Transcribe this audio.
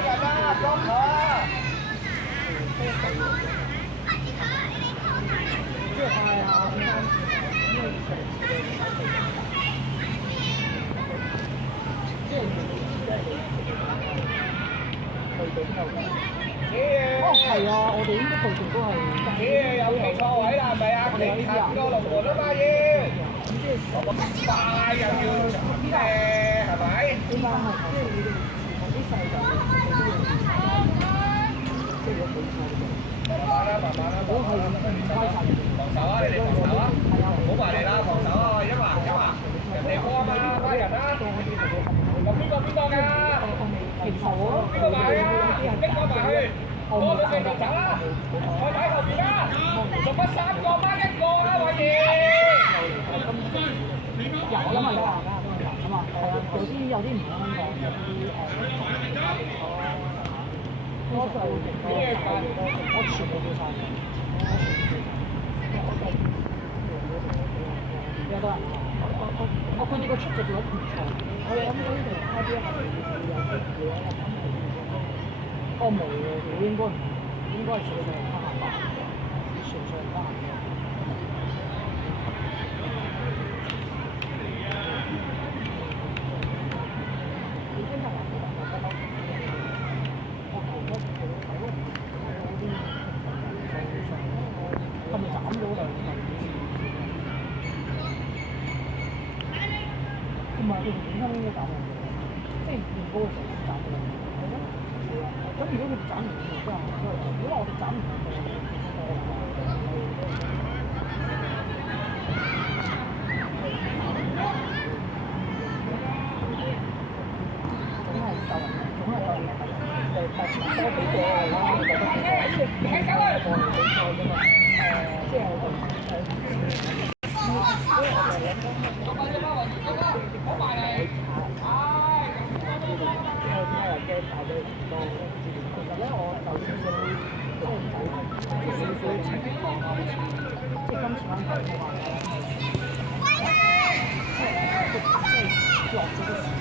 人啊，幫佢啊！即係嗌下即係去到邊度？哦，係啊，我哋應該途中都係。有企錯位啦，係咪啊？你近個龍門啊嘛要。快又要係咪？應該係即係你哋啲細路即係有比賽嘅。慢慢啦，如果係唔開晒，防守啊！你哋防守啊！唔好埋嚟啦，防守啊！一環，人哋波啊嘛，拉人啦。咁邊個㗎？其實我邊個埋啊？拎個埋去，多兩隻就走啦。去睇後邊啦。做乜3個孖1個啊？偉爺。有啦嘛，有啊嘛，有啲唔喺香港，有啲多數我全部叫晒。有得佢哋個出席率唔錯，我諗呢度開啲係有冇嘅，應該係純粹係得閒吧，純粹係得閒。唔係，佢哋本身應該斬嘅，即係練波嘅時候先斬嘅。係咯，咁如果佢哋斬唔到，真係如果我哋斬唔到，總係鬥人，多幾個啦，我覺得其實係個人比賽啫嘛。即係落咗個時間。